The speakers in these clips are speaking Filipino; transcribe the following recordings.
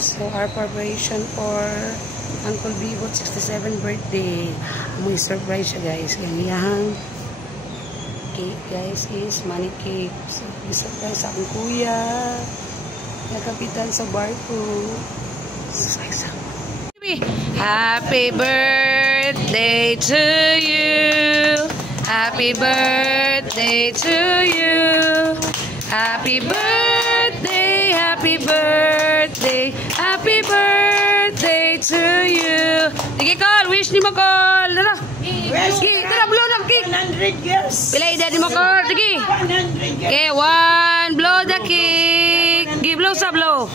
So, our preparation for Uncle Bibot 67th birthday. May surprise siya, guys. Yung cake, guys, is money cake. So, surprise sa akong kuya. Nakapitan sa barko. Happy birthday to you. Happy birthday to you. Happy birthday, happy birthday, happy birthday to you. Sige, Col, wish ni mo, Col. Tara. Sige, tara, blow na cake. 100 years. Pila edad ni mo, Col. Sige. 100 years. Okay, one, blow the cake. Give blow sa blow.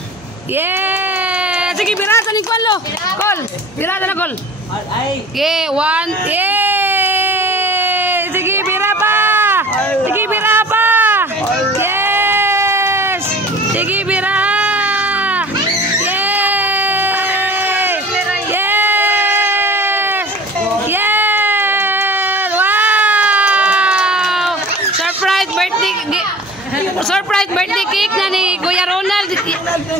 Yeah. Sige, birata ni Col, lo. Col, birata na, Col. Okay, one, yeah. Sige, bira pa. Sige, bira pa. Yes. Sige, bira. Yes. Yes. Yes. Wow. Surprise birthday cake na ni Kuya Ronald.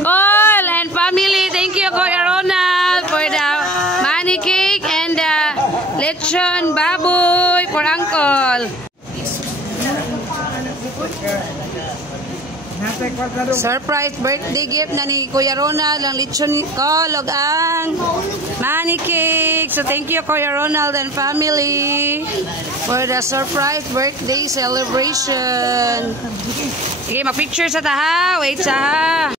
All and family, thank you Kuya Ronald for the money cake and the lechon baboy for Uncle. Surprise birthday gift na ni Kuya Ronald ang lechon kolog ang money cake. So thank you Kuya Ronald and family for the surprise birthday celebration. Sige, mag-picture sa taha. Wait sa ha.